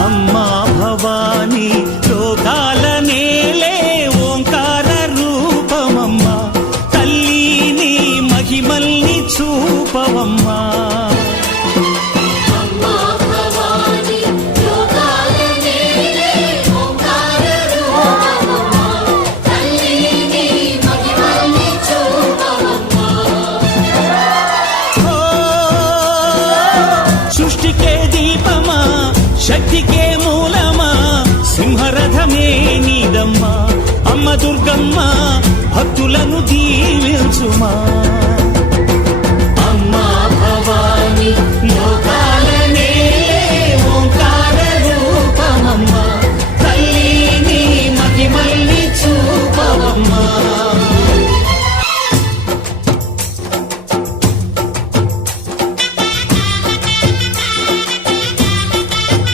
అమ్మా భవానీ లోకాల నేలే ఓంకార రూపమమ్మా తల్లి నీ మహిమల్ని చూపవమ్మా సృష్టికే దీపమా శక్తికే మూలమా సింహరథమే నీదమ్మా అమ్మ దుర్గమ్మ భక్తులను దీవించుమా